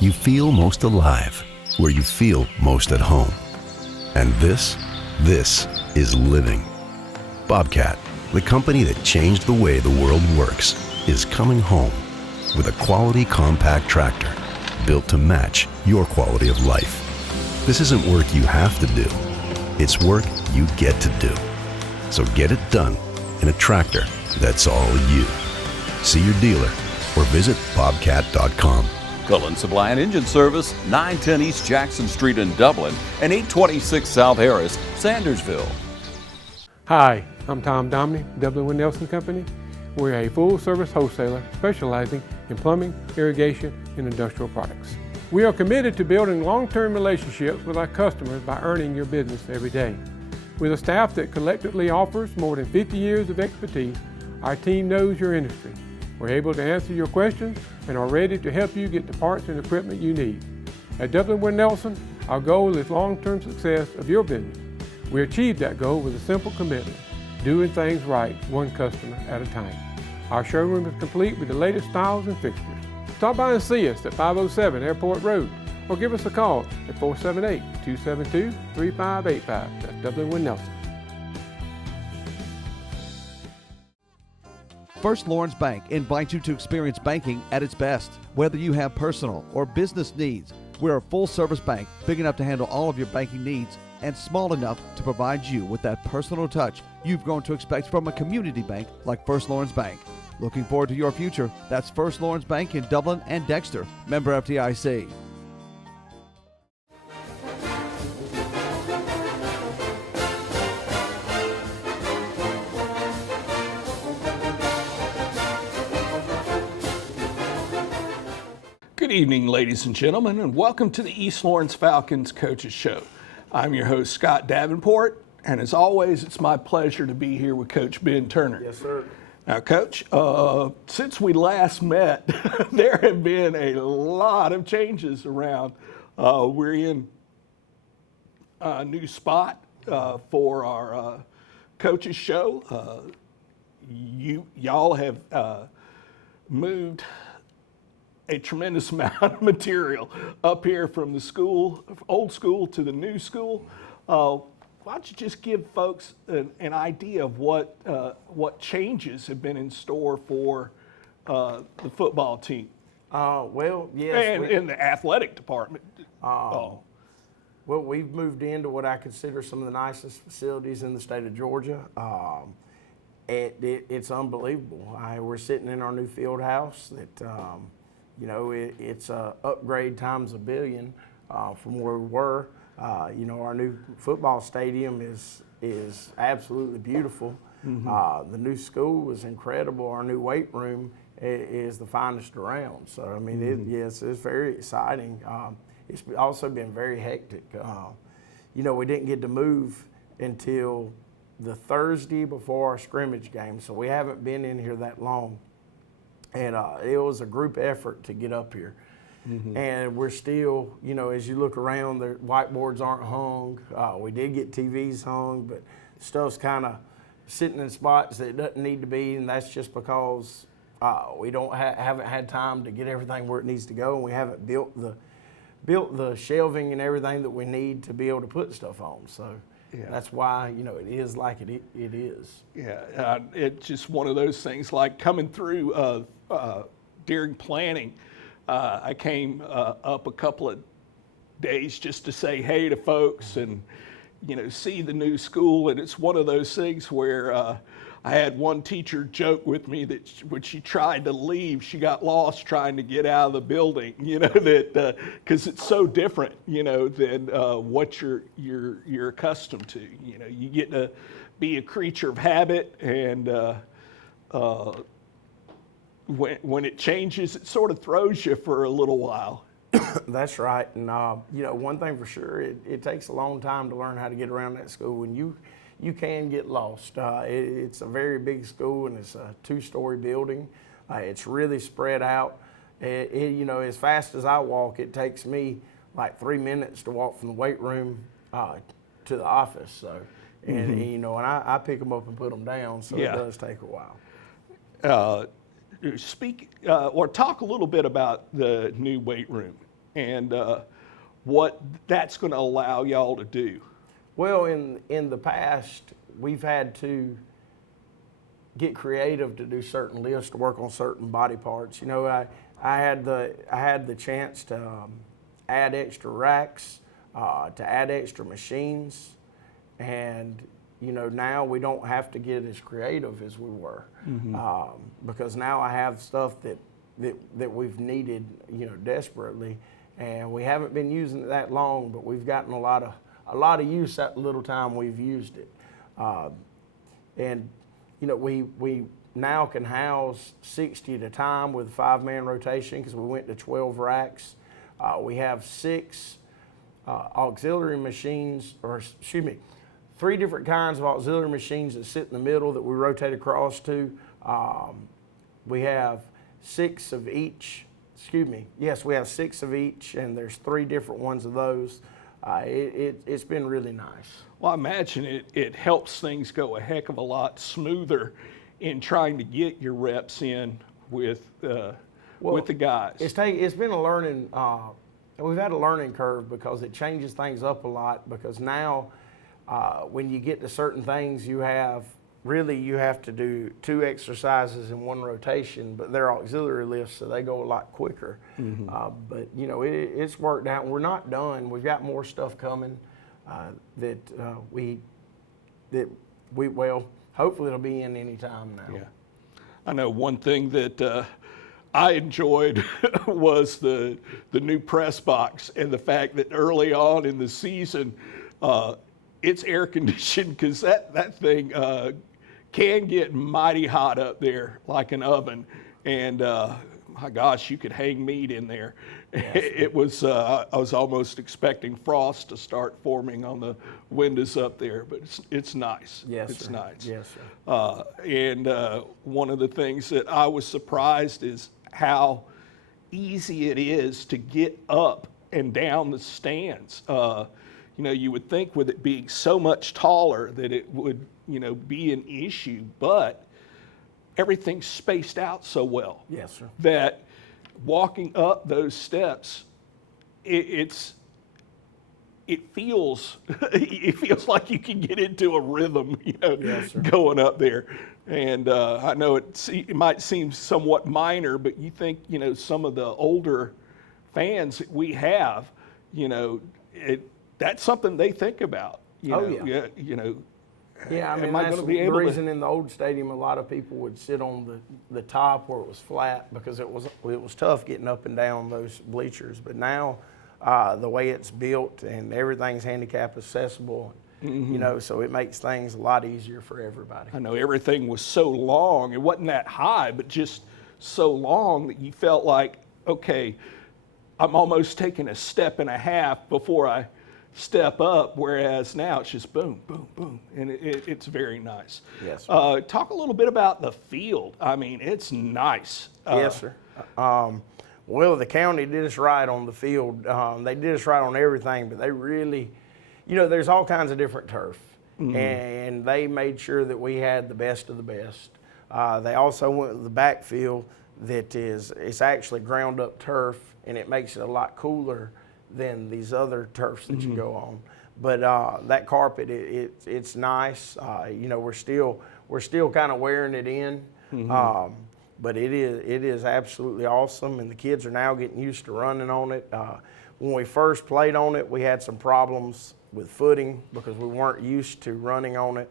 you feel most alive, where you feel most at home. And this is living. Bobcat, the company that changed the way the world works, is coming home with a quality compact tractor built to match your quality of life. This isn't work you have to do. It's work you get to do. So get it done in a tractor that's all you. See your dealer or visit bobcat.com. Cullen Supply and Engine Service, 910 East Jackson Street in Dublin and 826 South Harris, Sandersville. Hi, I'm Tom Domney, W. Nelson Company. We're a full-service wholesaler specializing in plumbing, irrigation, and industrial products. We are committed to building long-term relationships with our customers by earning your business every day. With a staff that collectively offers more than 50 years of expertise, our team knows your industry. We're able to answer your questions and are ready to help you get the parts and equipment you need. At W. Nelson, our goal is long-term success of your business. We achieve that goal with a simple commitment, doing things right, one customer at a time. Our showroom is complete with the latest styles and fixtures. Stop by and see us at 507 Airport Road or give us a call at 478-272-3585. That's W. Nelson. First Lawrence Bank invites you to experience banking at its best. Whether you have personal or business needs, we're a full-service bank big enough to handle all of your banking needs and small enough to provide you with that personal touch you've grown to expect from a community bank like First Lawrence Bank. Looking forward to your future? That's First Lawrence Bank in Dublin and Dexter. Member FDIC. Good evening, ladies and gentlemen, and welcome to the East Lawrence Falcons Coaches Show. I'm your host, Scott Davenport, and as always, it's my pleasure to be here with Coach Ben Turner. Yes, sir. Now, Coach, since we last met, there have been a lot of changes around. We're in a new spot for our Coaches Show. Y'all have moved a tremendous amount of material up here from the school, old school to the new school. Why don't you just give folks an idea of what changes have been in store for the football team? Well, yes. And in the athletic department. Well, we've moved into what I consider some of the nicest facilities in the state of Georgia. It's unbelievable. We're sitting in our new field house that, it's a upgrade times a billion from where we were. Our new football stadium is absolutely beautiful. Mm-hmm. The new school is incredible. Our new weight room is the finest around. So, I mean, mm-hmm. It's very exciting. It's also been very hectic. We didn't get to move until the Thursday before our scrimmage game, so we haven't been in here that long. And it was a group effort to get up here. Mm-hmm. And we're still, as you look around, the whiteboards aren't hung. We did get TVs hung, but stuff's kind of sitting in spots that it doesn't need to be, and that's just because we haven't had time to get everything where it needs to go, and we haven't built the shelving and everything that we need to be able to put stuff on. So. Yeah. That's why, it is like it is. Yeah, it's just one of those things like coming through during planning. I came up a couple of days just to say hey to folks and, see the new school. And it's one of those things where I had one teacher joke with me that when she tried to leave, she got lost trying to get out of the building, that because it's so different, than what you're accustomed to. You get to be a creature of habit, and when it changes, it sort of throws you for a little while. That's right. And, one thing for sure, it takes a long time to learn how to get around that school. And you can get lost. It's a very big school, and it's a 2-story building. It's really spread out. As fast as I walk, it takes me like 3 minutes to walk from the weight room to the office. So, and and I pick them up and put them down. So yeah. It does take a while. Speak or talk a little bit about the new weight room and what that's going to allow y'all to do. Well, in the past, we've had to get creative to do certain lifts, to work on certain body parts. You know, I had the chance to add extra racks, to add extra machines, and you know, now we don't have to get as creative as we were, because now I have stuff that we've needed, you know, desperately, and we haven't been using it that long, but we've gotten a lot of use that little time we've used it, and you know, we now can house 60 at a time with a 5-man rotation because we went to 12 racks. We have 6 auxiliary machines, or excuse me, 3 different kinds of auxiliary machines that sit in the middle that we rotate across to. We have 6 of each. Excuse me. Yes, we have 6 of each, and there's 3 different ones of those. It's been really nice. Well, I imagine it helps things go a heck of a lot smoother in trying to get your reps in with the guys. It's been a learning. We've had a learning curve because it changes things up a lot. Because now, when you get to certain things, you have to do 2 exercises in 1 rotation, but they're auxiliary lifts, so they go a lot quicker. But you know, it's worked out. We're not done. We've got more stuff coming that we hopefully it'll be in any time now. Yeah, I know one thing that I enjoyed was the new press box, and the fact that early on in the season, it's air conditioned, because that thing can get mighty hot up there like an oven, and my gosh, you could hang meat in there. Yes. It was I was almost expecting frost to start forming on the windows up there, but it's nice. Yes, it's sir. nice. Yes, sir. And one of the things that I was surprised is how easy it is to get up and down the stands. You know, you would think with it being so much taller that it would, you know, be an issue, but everything's spaced out so well. Yes, sir. That walking up those steps, it feels like you can get into a rhythm, you know, Yes, sir. going up there. And I know it might seem somewhat minor, but you think, you know, some of the older fans that we have, you know, that's something they think about. You know, yeah. You know. Yeah, I mean, that's the reason in the old stadium a lot of people would sit on the top where it was flat, because it was tough getting up and down those bleachers. But now the way it's built and everything's handicap accessible, you know, so it makes things a lot easier for everybody. I know everything was so long. It wasn't that high, but just so long that you felt like, okay, I'm almost taking a step and a half before I step up, whereas now it's just boom, boom, boom, and it's very nice. Yes, sir. Talk a little bit about the field. I mean, it's nice. Yes, sir. Well, the county did us right on the field. They did us right on everything, but they really, you know, there's all kinds of different turf, and they made sure that we had the best of the best. They also went with the backfield it's actually ground up turf, and it makes it a lot cooler than these other turfs that you go on. But that carpet, it's nice. You know, we're still kind of wearing it in, but it is absolutely awesome, and the kids are now getting used to running on it. When we first played on it, we had some problems with footing because we weren't used to running on it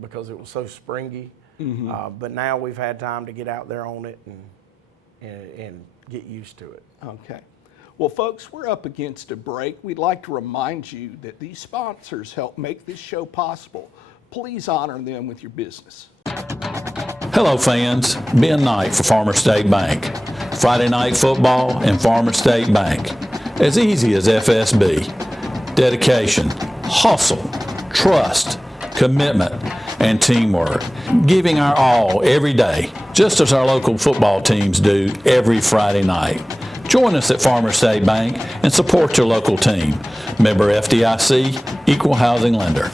because it was so springy. But now we've had time to get out there on it and get used to it. Okay. Well, folks, we're up against a break. We'd like to remind you that these sponsors help make this show possible. Please honor them with your business. Hello, fans. Ben Knight for Farmer State Bank. Friday night football and Farmer State Bank. As easy as FSB. Dedication, hustle, trust, commitment, and teamwork. Giving our all every day, just as our local football teams do every Friday night. Join us at Farmer State Bank and support your local team. Member FDIC, Equal Housing Lender.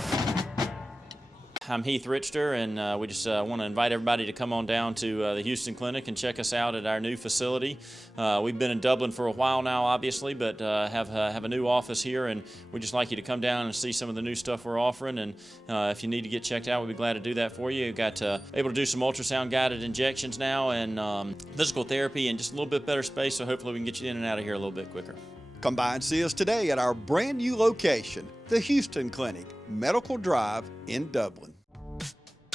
I'm Heath Richter, and we just want to invite everybody to come on down to the Houston Clinic and check us out at our new facility. We've been in Dublin for a while now, obviously, but have a new office here, and we'd just like you to come down and see some of the new stuff we're offering. And if you need to get checked out, we'd be glad to do that for you. We've got able to do some ultrasound guided injections now, and physical therapy, and just a little bit better space. So hopefully we can get you in and out of here a little bit quicker. Come by and see us today at our brand new location, the Houston Clinic, Medical Drive in Dublin.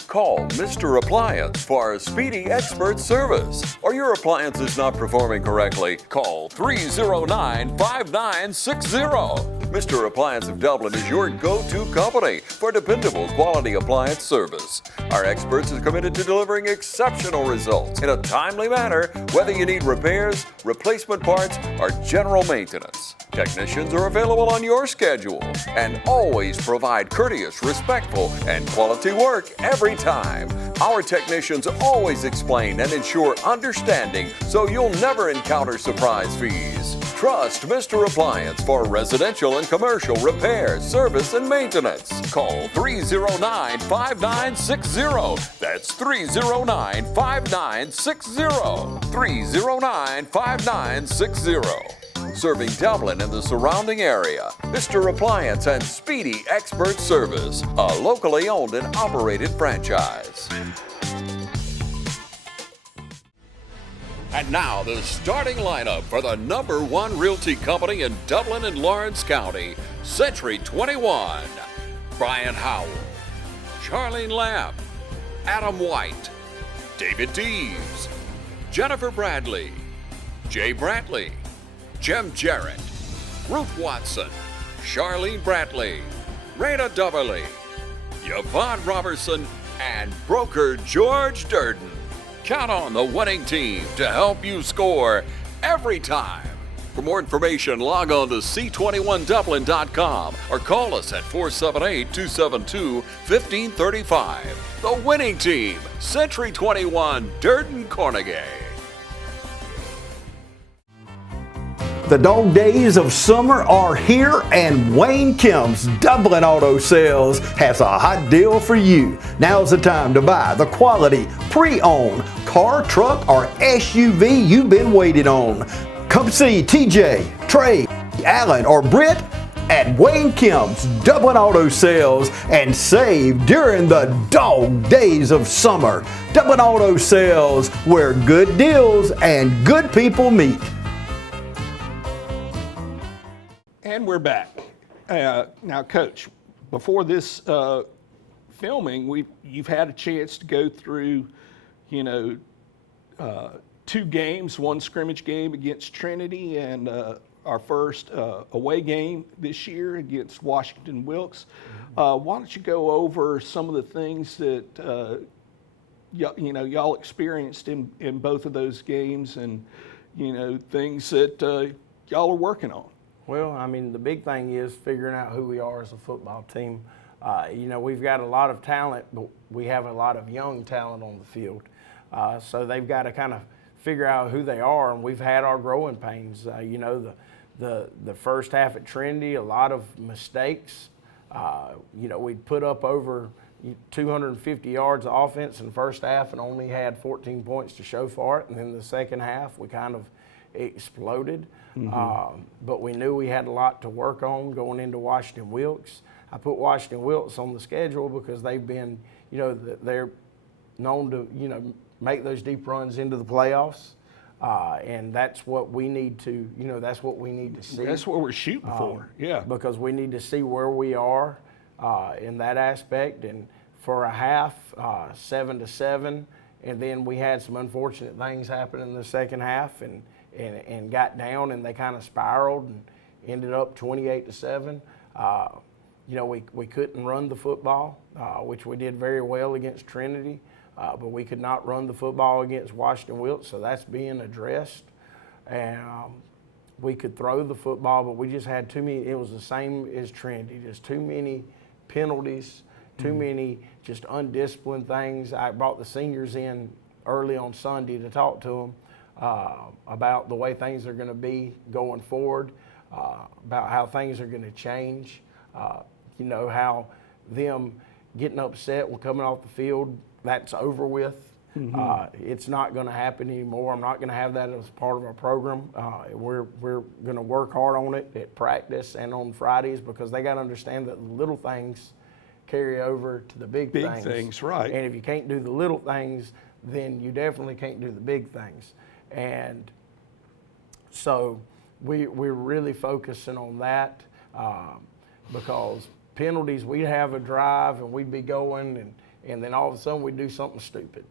Call Mr. Appliance for speedy expert service. Are your appliances not performing correctly? Call 309-5960. Mr. Appliance of Dublin is your go-to company for dependable quality appliance service. Our experts are committed to delivering exceptional results in a timely manner, whether you need repairs, replacement parts, or general maintenance. Technicians are available on your schedule and always provide courteous, respectful, and quality work every time. Our technicians always explain and ensure understanding so you'll never encounter surprise fees. Trust Mr. Appliance for residential and commercial repair, service, and maintenance. Call 309-5960. That's 309-5960. 309-5960. Serving Dublin and the surrounding area. Mr. Appliance and Speedy Expert Service, a locally owned and operated franchise. And now the starting lineup for the #1 realty company in Dublin and Lawrence County, Century 21. Brian Howell, Charlene Lamb, Adam White, David Deves, Jennifer Bradley, Jay Brantley, Jim Jarrett, Ruth Watson, Charlene Brantley, Raina Dubberly, Yvonne Robertson, and broker George Durden. Count on the winning team to help you score every time. For more information, log on to c21dublin.com or call us at 478-272-1535. The winning team, Century 21, Durden Carnegie. The dog days of summer are here, and Wayne Kim's Dublin Auto Sales has a hot deal for you. Now's the time to buy the quality pre-owned car, truck, or SUV you've been waiting on. Come see TJ, Trey, Alan, or Britt at Wayne Kim's Dublin Auto Sales and save during the dog days of summer. Dublin Auto Sales, where good deals and good people meet. And we're back. Now, Coach, before this filming, you've had a chance to go through, 2 games, one scrimmage game against Trinity and our first away game this year against Washington Wilkes. Why don't you go over some of the things that y'all experienced in both of those games, and things that y'all are working on? Well, I mean, the big thing is figuring out who we are as a football team. We've got a lot of talent, but we have a lot of young talent on the field. So they've got to kind of figure out who they are, and we've had our growing pains. The first half at Trinity, a lot of mistakes. We'd put up over 250 yards of offense in the first half and only had 14 points to show for it. And then the second half, we kind of exploded. But we knew we had a lot to work on going into Washington Wilkes. I put Washington Wilkes on the schedule because they've been, they're known to, make those deep runs into the playoffs. And that's what we need to, that's what we need to see. That's what we're shooting for, yeah. Because we need to see where we are in that aspect. And for a half, 7-7, and then we had some unfortunate things happen in the second half, and got down, and they kind of spiraled and ended up 28-7. We couldn't run the football, which we did very well against Trinity, but we could not run the football against Washington Wilkes, so that's being addressed. And we could throw the football, but we just had too many. It was the same as Trinity, just too many penalties, too many just undisciplined things. I brought the seniors in early on Sunday to talk to them about the way things are going to be going forward, about how things are going to change, how them getting upset when coming off the field, that's over with. It's not going to happen anymore. I'm not going to have that as part of our program. We're going to work hard on it at practice and on Fridays, because they got to understand that the little things carry over to the big things. Big things, right. And if you can't do the little things, then you definitely can't do the big things. And so we're really focusing on that, because penalties, we'd have a drive and we'd be going, and then all of a sudden we'd do something stupid.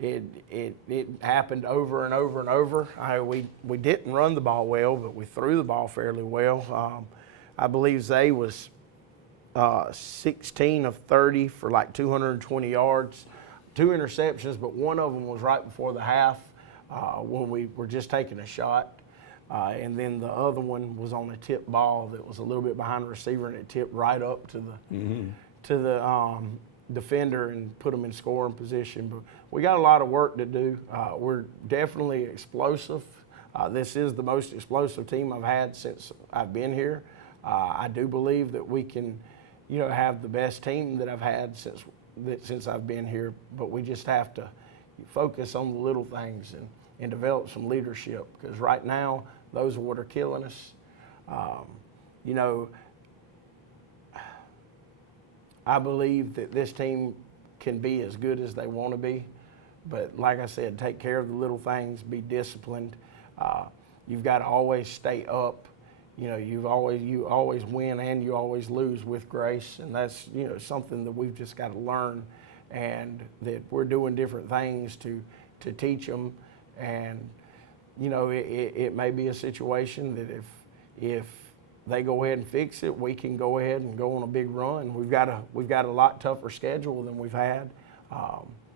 It happened over and over and over. We didn't run the ball well, but we threw the ball fairly well. I believe Zay was 16 of 30 for like 220 yards, 2 interceptions, but one of them was right before the half when we were just taking a shot. And then the other one was on a tip ball that was a little bit behind the receiver, and it tipped right up to the defender and put them in scoring position. But we got a lot of work to do. We're definitely explosive. This is the most explosive team I've had since I've been here. I do believe that we can, have the best team that I've had since I've been here. But we just have to focus on the little things and develop some leadership, because right now those are what are killing us. I believe that this team can be as good as they want to be, but like I said, take care of the little things, be disciplined. You've got to always stay up. You always win and you always lose with grace, and that's something that we've just got to learn, and that we're doing different things to teach them. And it may be a situation that if they go ahead and fix it, we can go ahead and go on a big run. We've got a lot tougher schedule than we've had,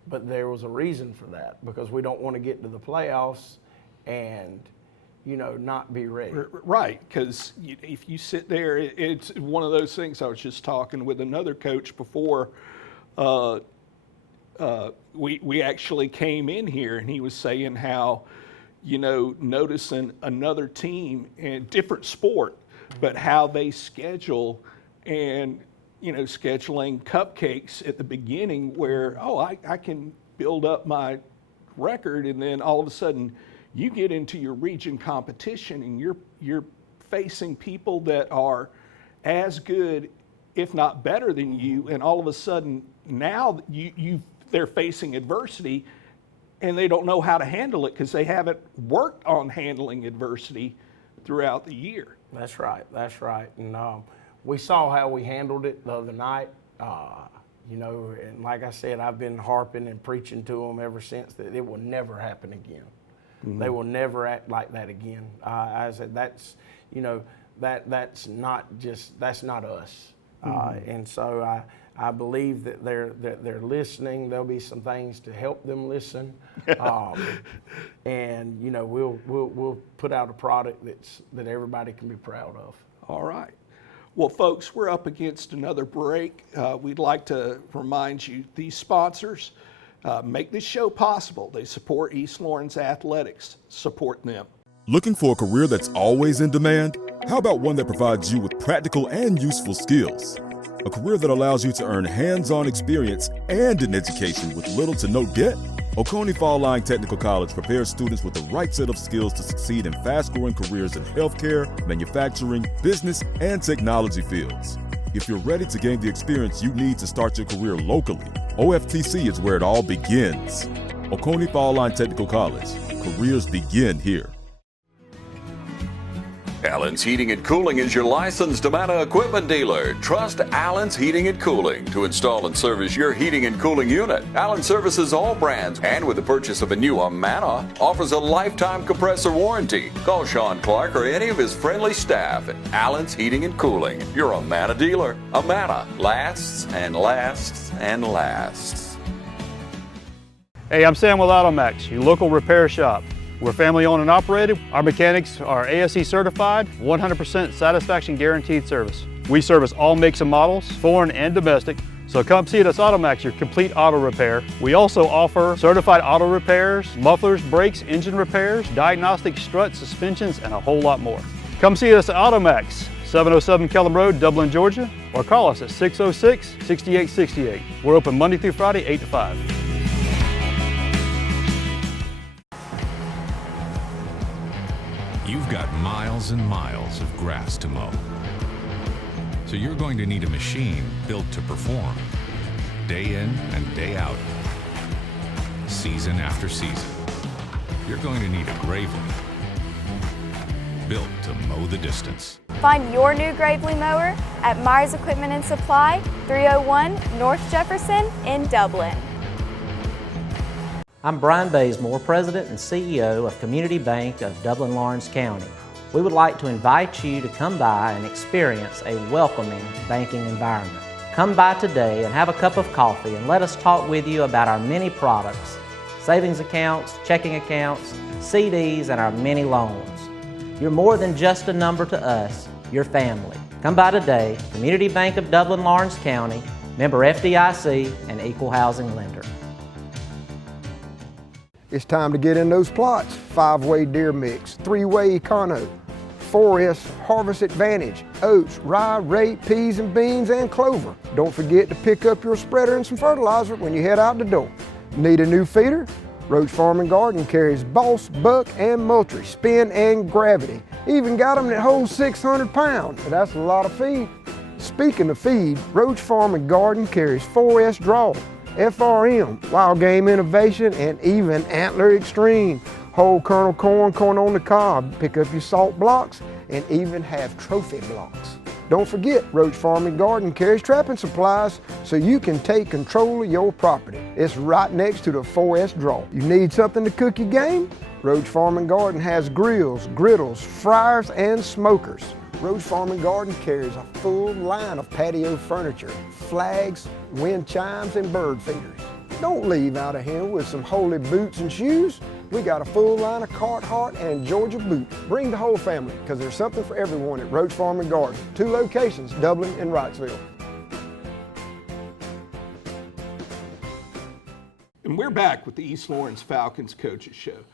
but there was a reason for that, because we don't want to get to the playoffs and not be ready. Right, because if you sit there, it's one of those things. I was just talking with another coach before we actually came in here, and he was saying how, noticing another team in different sport, but how they schedule, and scheduling cupcakes at the beginning where, I can build up my record, and then all of a sudden you get into your region competition and you're facing people that are as good, if not better than you, and all of a sudden now they're facing adversity and they don't know how to handle it because they haven't worked on handling adversity throughout the year. That's right. And we saw how we handled it the other night. And like I said, I've been harping and preaching to them ever since that it will never happen again. They will never act like that again. I said that's that's not us. And so I believe that they're listening. There'll be some things to help them listen, and we'll put out a product that everybody can be proud of. All right. Well, folks, we're up against another break. We'd like to remind you, these sponsors make this show possible. They support East Lawrence athletics. Support them. Looking for a career that's always in demand? How about one that provides you with practical and useful skills? A career that allows you to earn hands-on experience and an education with little to no debt? Oconee Fall Line Technical College prepares students with the right set of skills to succeed in fast-growing careers in healthcare, manufacturing, business, and technology fields. If you're ready to gain the experience you need to start your career locally, OFTC is where it all begins. Oconee Fall Line Technical College. Careers begin here. Allen's Heating and Cooling is your licensed Amana equipment dealer. Trust Allen's Heating and Cooling to install and service your heating and cooling unit. Allen services all brands, and with the purchase of a new Amana, offers a lifetime compressor warranty. Call Sean Clark or any of his friendly staff at Allen's Heating and Cooling, your Amana dealer. Amana lasts and lasts and lasts. Hey, I'm Sam with Automax, your local repair shop. We're family owned and operated. Our mechanics are ASE certified, 100% satisfaction guaranteed service. We service all makes and models, foreign and domestic. So come see us at Automax, your complete auto repair. We also offer certified auto repairs, mufflers, brakes, engine repairs, diagnostic struts, suspensions, and a whole lot more. Come see us at Automax, 707 Kellum Road, Dublin, Georgia, or call us at 606-6868. We're open Monday through Friday, 8 to 5. You've got miles and miles of grass to mow. So you're going to need a machine built to perform, day in and day out, season after season. You're going to need a Gravely, built to mow the distance. Find your new Gravely mower at Myers Equipment and Supply, 301 North Jefferson in Dublin. I'm Brian Bazemore, President and CEO of Community Bank of Dublin-Lawrence County. We would like to invite you to come by and experience a welcoming banking environment. Come by today and have a cup of coffee and let us talk with you about our many products, savings accounts, checking accounts, CDs, and our many loans. You're more than just a number to us, you're family. Come by today, Community Bank of Dublin-Lawrence County, member FDIC, and equal housing lender. It's time to get in those plots. 5-way deer mix, 3-way Econo, 4S Harvest Advantage, oats, rye, rape, peas and beans, and clover. Don't forget to pick up your spreader and some fertilizer when you head out the door. Need a new feeder? Roach Farm and Garden carries Boss, Buck, and Moultrie, Spin, and Gravity. Even got them that hold 600 pounds. That's a lot of feed. Speaking of feed, Roach Farm and Garden carries 4S Draw, FRM, Wild Game Innovation, and even Antler Extreme. Whole kernel corn, corn on the cob. Pick up your salt blocks and even have trophy blocks. Don't forget, Roach Farm and Garden carries trapping supplies so you can take control of your property. It's right next to the 4S Draw. You need something to cook your game? Roach Farm and Garden has grills, griddles, fryers, and smokers. Roach Farm and Garden carries a full line of patio furniture, flags, wind chimes, and bird feeders. Don't leave out of here with some holy boots and shoes. We got a full line of Carhartt and Georgia boots. Bring the whole family, because there's something for everyone at Roach Farm and Garden. 2 locations, Dublin and Wrightsville. And we're back with the East Lawrence Falcons Coaches Show.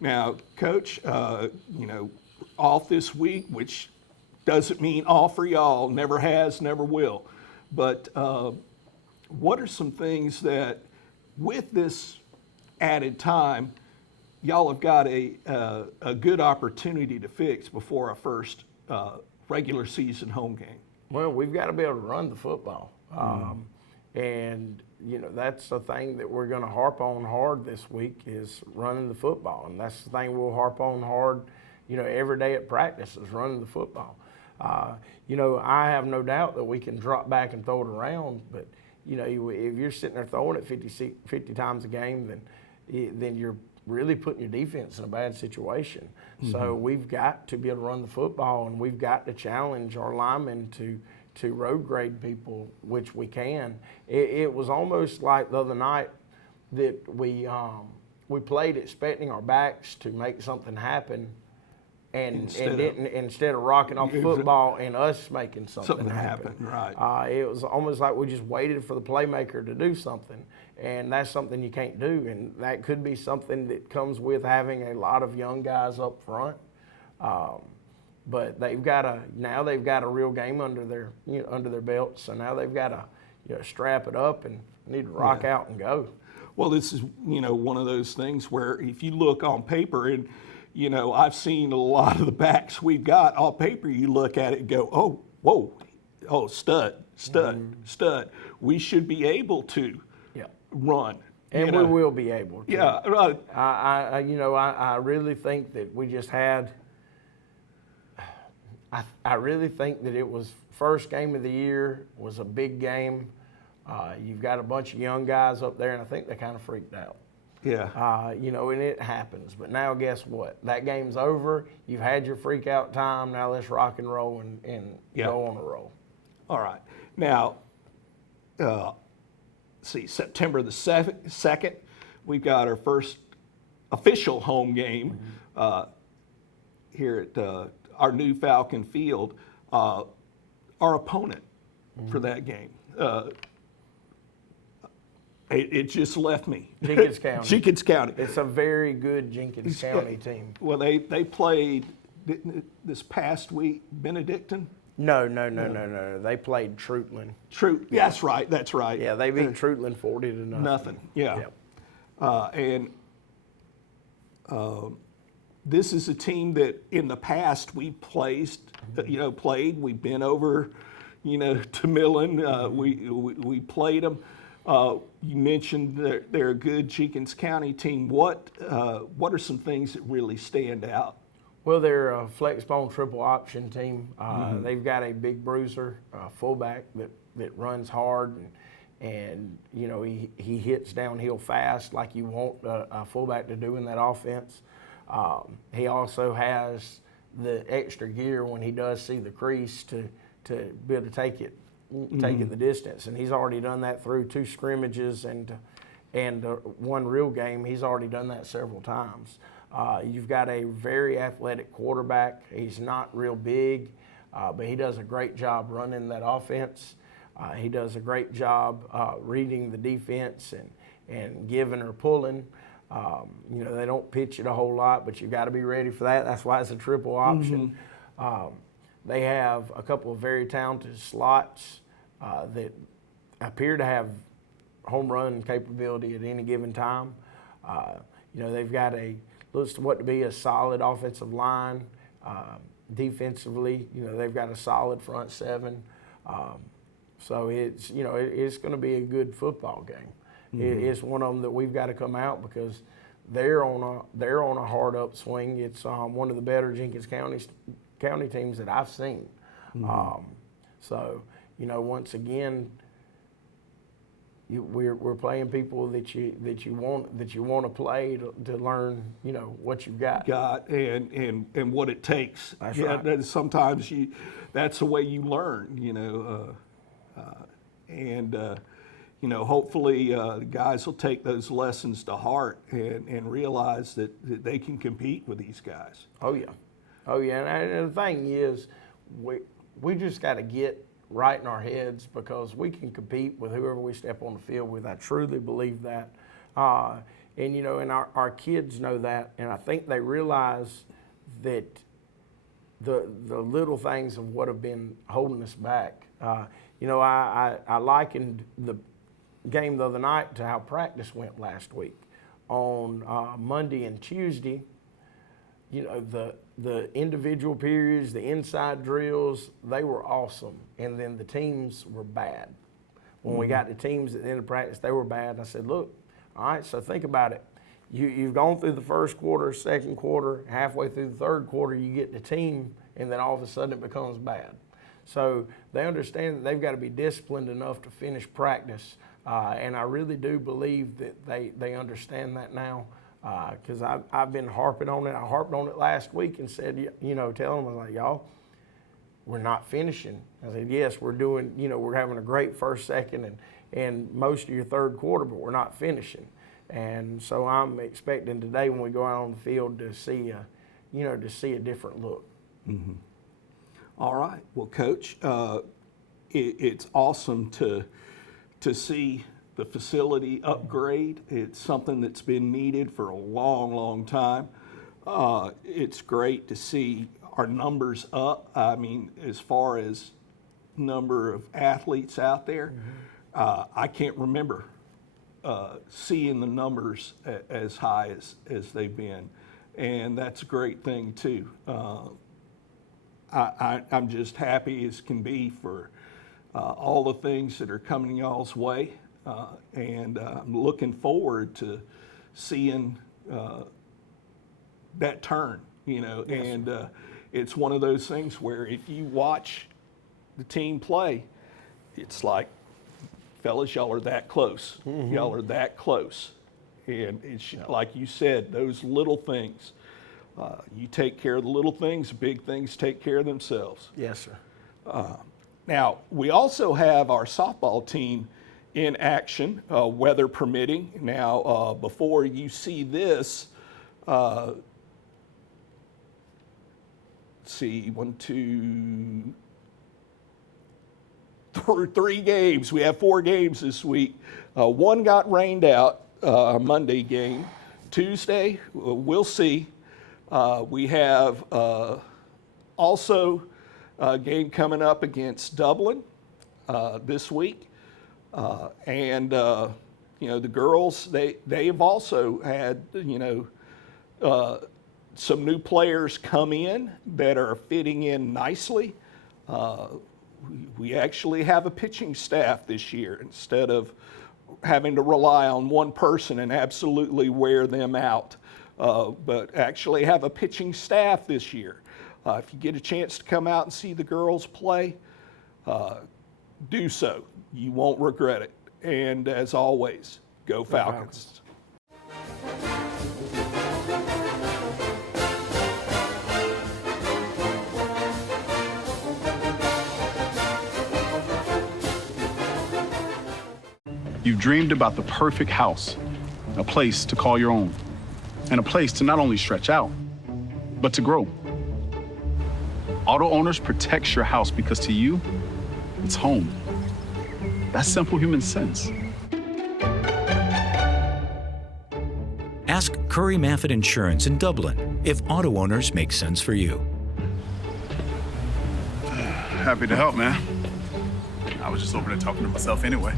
Now, Coach, off this week, which doesn't mean all for y'all, never has, never will. But what are some things that, with this added time, y'all have got a good opportunity to fix before our first regular season home game? Well, we've got to be able to run the football. And, that's the thing that we're going to harp on hard this week is running the football. And that's the thing we'll harp on hard, every day at practice is running the football. I have no doubt that we can drop back and throw it around, but, if you're sitting there throwing it 50 times a game, then you're really putting your defense in a bad situation. Mm-hmm. So we've got to be able to run the football, and we've got to challenge our linemen to road grade people, which we can. It was almost like the other night that we played expecting our backs to make something happen, instead of rocking off football and us making something happen. Right. It was almost like we just waited for the playmaker to do something, and that's something you can't do. And that could be something that comes with having a lot of young guys up front. But they've got a real game under their belts, so now they've got to strap it up and need to rock out and go. Well, this is one of those things where if you look on paper and I've seen a lot of the backs we've got on paper. You look at it and go, oh, whoa, oh, stud. We should be able to run. And we will be able to. Yeah, right. I really think that we just had, I really think that it was first game of the year, was a big game. You've got a bunch of young guys up there, and I think they kind of freaked out. Yeah. And it happens. But now guess what? That game's over. You've had your freak out time. Now let's rock and roll and go on a roll. All right. Now, September the 2nd, we've got our first official home game here at our new Falcon Field. Our opponent for that game. It just left me. Jenkins County. Jenkins County. It's a very good Jenkins County team. Well, they played this past week Benedictine. No. They played Troutland. That's right. That's right. Yeah, they beat Troutland 40-0. Yeah. This is a team that in the past we played. We've been over, to Millen. We played them. You mentioned they're a good Jenkins County team. What are some things that really stand out? Well, they're a flex bone triple option team. They've got a big bruiser, fullback that runs hard, and he hits downhill fast like you want a fullback to do in that offense. He also has the extra gear when he does see the crease to be able to take it the distance, and he's already done that through 2 scrimmages and 1 real game. He's already done that several times. You've got a very athletic quarterback. He's not real big, but he does a great job running that offense. He does a great job reading the defense and giving or pulling. They don't pitch it a whole lot, but you've got to be ready for that. That's why it's a triple option. They have a couple of very talented slots that appear to have home run capability at any given time. They've got looks to what to be a solid offensive line. Defensively, they've got a solid front 7. So it's going to be a good football game. It's one of them that we've got to come out because they're on a hard upswing. It's one of the better Jenkins County teams that I've seen. Once again, we're playing people that you want to play to learn what you've got and what it takes. That's right. Sometimes that's the way you learn. Hopefully the guys will take those lessons to heart and realize that they can compete with these guys. Oh yeah. And the thing is, we just got to get right in our heads because we can compete with whoever we step on the field with. I truly believe that. And our kids know that, and I think they realize that the little things of what have been holding us back. I likened the game the other night to how practice went last week. On Monday and Tuesday, the individual periods, the inside drills, they were awesome. And then the teams were bad. When we got the teams at the end of practice, they were bad. And I said, look, all right, so think about it. You've gone through the first quarter, second quarter, halfway through the third quarter, you get the team, and then all of a sudden it becomes bad. So they understand that they've got to be disciplined enough to finish practice. And I really do believe that they understand that now. Because I've been harping on it. I harped on it last week and said, telling them, I was like, y'all, we're not finishing. I said, yes, we're doing, we're having a great first, second, and most of your third quarter, but we're not finishing. And so I'm expecting today when we go out on the field to see a different look. Mm-hmm. All right. Well, Coach, it's awesome to see the facility upgrade. It's something that's been needed for a long, long time. It's great to see our numbers up. I mean, as far as number of athletes out there, I can't remember seeing the numbers as high as they've been. And that's a great thing too. I'm just happy as can be for all the things that are coming y'all's way. And I'm looking forward to seeing that turn, Yes. and it's one of those things where if you watch the team play, it's like, fellas, y'all are that close. Y'all are that close. And it's like you said, those little things, you take care of the little things, big things take care of themselves. Yes, sir. Now, we also have our softball team in action, weather permitting. Now, before you see this, let's see, 3 games. We have 4 games this week. One got rained out, Monday game. Tuesday, we'll see. We have also game coming up against Dublin this week. And the girls, they have also had, some new players come in that are fitting in nicely. We actually have a pitching staff this year instead of having to rely on one person and absolutely wear them out. But actually have a pitching staff this year. If you get a chance to come out and see the girls play, do so. You won't regret it. And as always, go Falcons. You've dreamed about the perfect house, a place to call your own, and a place to not only stretch out, but to grow. Auto Owners protects your house because to you, it's home. That's simple human sense. Ask Curry Maffett Insurance in Dublin if Auto Owners makes sense for you. Happy to help, man. I was just over there talking to myself anyway.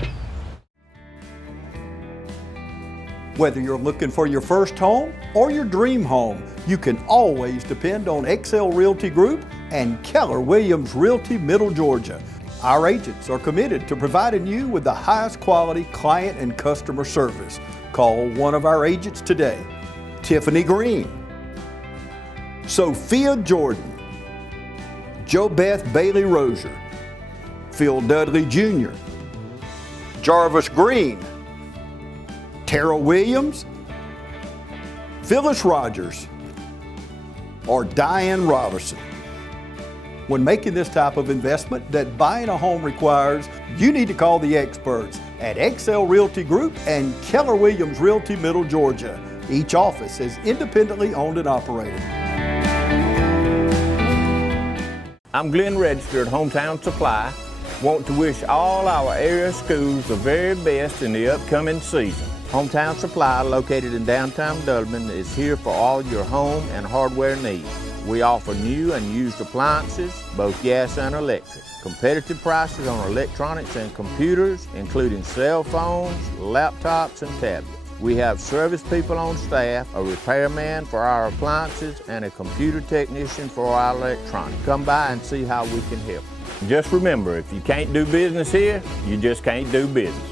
Whether you're looking for your first home or your dream home, you can always depend on XL Realty Group and Keller Williams Realty Middle Georgia. Our agents are committed to providing you with the highest quality client and customer service. Call one of our agents today. Tiffany Green, Sophia Jordan, JoBeth Bailey Rozier, Phil Dudley Jr., Jarvis Green, Tara Williams, Phyllis Rogers, or Diane Robertson. When making this type of investment that buying a home requires, you need to call the experts at XL Realty Group and Keller Williams Realty Middle Georgia. Each office is independently owned and operated. I'm Glenn Register at Hometown Supply. Want to wish all our area schools the very best in the upcoming season. Hometown Supply, located in downtown Dublin, is here for all your home and hardware needs. We offer new and used appliances, both gas and electric. Competitive prices on electronics and computers, including cell phones, laptops, and tablets. We have service people on staff, a repairman for our appliances, and a computer technician for our electronics. Come by and see how we can help. Just remember, if you can't do business here, you just can't do business.